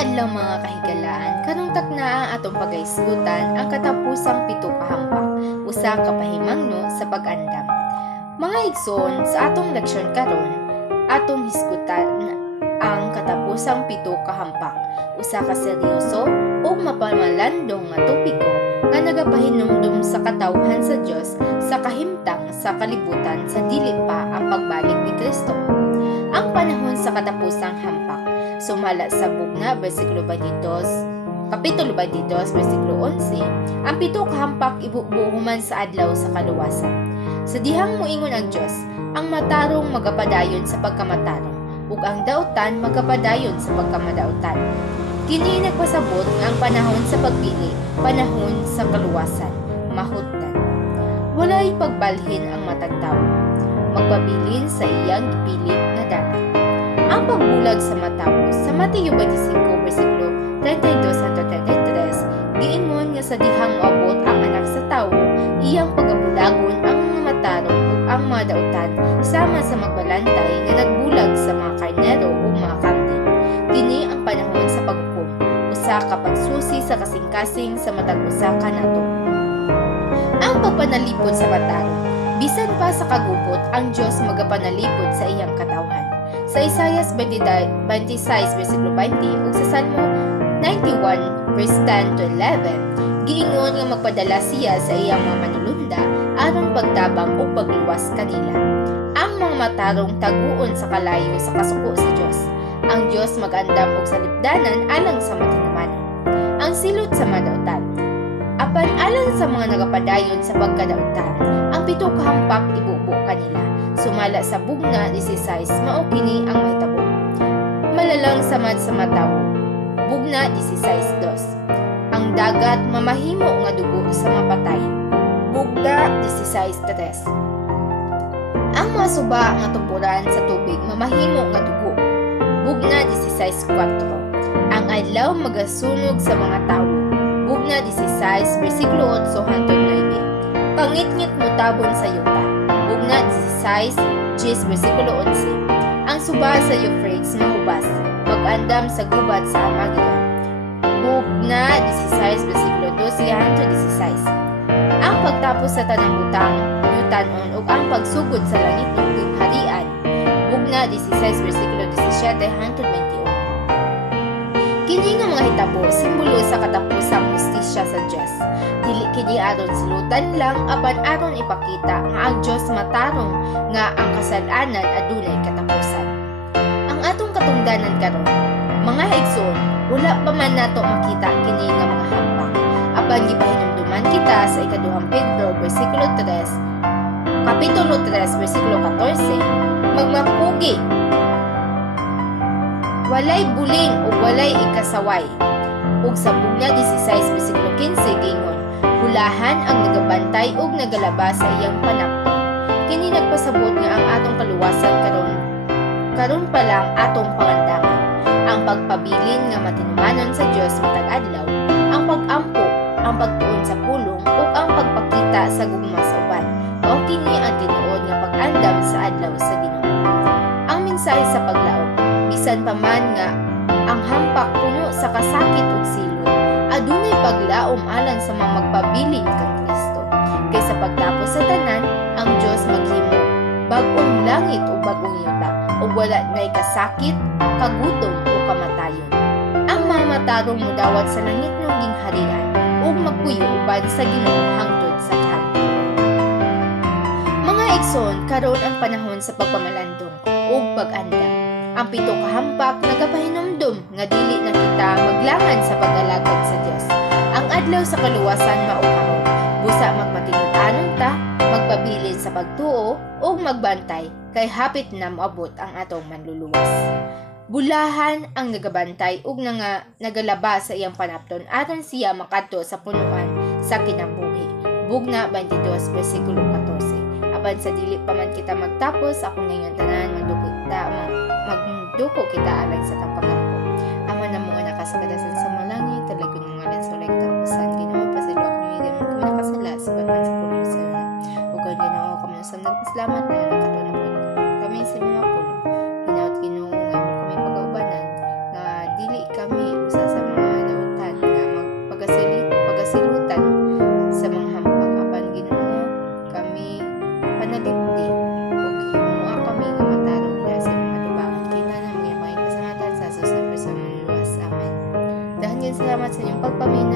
adlaw mga kahigalaan, karungtak na ang atong pagaisgutan ang katapusang 7 ka hampak, usa ka pahimangno sa pag-andam. Mga igsoon, sa atong leksyon karon, atong hisgutan ang katapusang 7 ka hampak, usa ka seryoso ug mapamalandong nga topiko nga nagapahinumdum sa katawhan sa Dios sa kahimtang sa kalibutan sa dili pa ang pagbalik ni Kristo. Ang panahon sa katapusang hampak sumala sa bugna bersikulo 22, kapitulo 22, bersikulo 11, ang 7 ka hampak ibubuhuman sa adlaw sa kaluwasan. Sa dihang muingon ang Dios, ang matarong magapadayon sa pagkamatarong, ug ang dautan magapadayon sa pagkamadautan. Kini nagpasabot nga ang panahon sa pagpili, panahon sa kaluwasan, mahutdan. Walay pagbalhin ang matag tawo, magpabilin sa iyang gipili nga dapat. Ang pagbulag sa matawo sa Mateo 25 bersikulo 32-33, giingon nga sa dihang moabot ang anak sa tawo, iyang pagabulagon ang mga matarong ug ang mga dautan sama sa magbalantay nga nagbulag sa mga karnero ug mga kambing. Kini ang panahon sa paghukom, usa ka pagsusi sa kasing-kasing sa matag usa ka nato. Ang pagpanalipod sa matarong, bisan pa sa kagubot, ang Dios magapanalipod sa iyang katawhan. Sa Isaias 26 bersikulo 20 ug sa Salmo 91 verse 10-11, giingon nga magpadala siya sa iyang mga manulunda aron pagtabang ug pagluwas kanila. Ang mga matarong taguon sa kalayo sa kasuko sa Dios. Ang Dios mag-andam og salibdanan alang sa matinumanon. Ang silot sa madautan. Apan alang sa mga nagapadayon sa pagkadautan, ang 7 ka hampak ibubo kanila. Sumala sa bugna 16, mao kini ang mahitabo. Malalang samad sa matawo. Bugna 16:2. Ang dagat mamahimo nga dugo sa mapatay. Bugna 16:3. Ang mga suba nga tupuran sa tubig mamahimo nga dugo. Bugna 16:4. Ang adlaw magasunog sa mga tawo. Bugna 16 bersikulo 8-9. Pangit-ngit mo tabon sa yuta. Bugna 16 bersikulo 11. Ang suba sa Euphrates mahubas, mag-andam sa gubat sa Armageddon. Bugna 16 bersikulo 12-16. Ang pagtapos sa tanang butang, yutanon ug ang pagsugod sa langit ng harian. Bugna 16 bersikulo 17-21. Kini nga mga hitabo simbolo sa katapusang hustisya sa Dios. Dili kini aron silutan lang apan aron ipakita nga ang Dios matarong nga ang kasalanan adunay katapusan. Ang atong katungdanan karon, mga igsoon, wala pa man nato makita kini nga mga hampak. Apan gipahinumduman kita sa ikaduhang Pedro bersikulo 3, kapitulo 3 bersikulo 14, magmapugi, walay buling o walay ikasaway. Ug sa bugna 16 bersikulo 15 gingon, hulahan ang nagabantay ug nagalaba sa iyang panapton. Kini nagpasabot nga ang atong kaluwasan karon pa lang atong pangandaman. Ang pagpabilin nga matinumanon sa Dios matag adlaw, ang pag-ampo, ang pagtuon sa pulong ug ang pagpakita sa gugma sa uban. Mao kini ang tinuod nga pag-andam sa adlaw sa Ginoo. Ang mensahe sa paglaom, bisan pa man nga ang hampak puno sa kasakit ug silot, adunay paglaom alang sa mga magpabilin kang Kristo. Kay sa pagtapos sa tanan, ang Dios maghimo bag-ong langit ug bag-ong yuta, ug wala nay kasakit, kagutom o kamatayon. Ang mga matarong mudawat sa langit ng gingharian ug magpuyo uban sa Ginoo hangtod sa kahapon. Mga igsoon, karon ang panahon sa pagpamalandong ug pag-andam. Ang 7 ka hampak nagapahinumdum nga dili na kita maglangan sa pag-alagad sa Dios. Ang adlaw sa kaluwasan mao karon. Busa magmatinud-anon ta, magpabilin sa pagtuo ug magbantay kay hapit na moabot ang atong manluluwas. Bulahan ang nagabantay ug nagalaba sa iyang panapton aron siya makadto sa punuan sa kinabuhi. Bugna 22 bersikulo 14. Apan sa dili pa man kita magtapos, ako ngayon tanan magduko kita alang sa tampakampo. Amo na mga nakasagadasan sa malangit, talagang mga lansolay tapusan, Ginoo pasilo kami ganun kami nakasala sa pagman sa pulo sa ug Ginoo kami sa nagpasalamat na nakatuna po kami sa mga pulo. Hinaut Ginoo nga kami pagaubanan nga dili kami pagpamino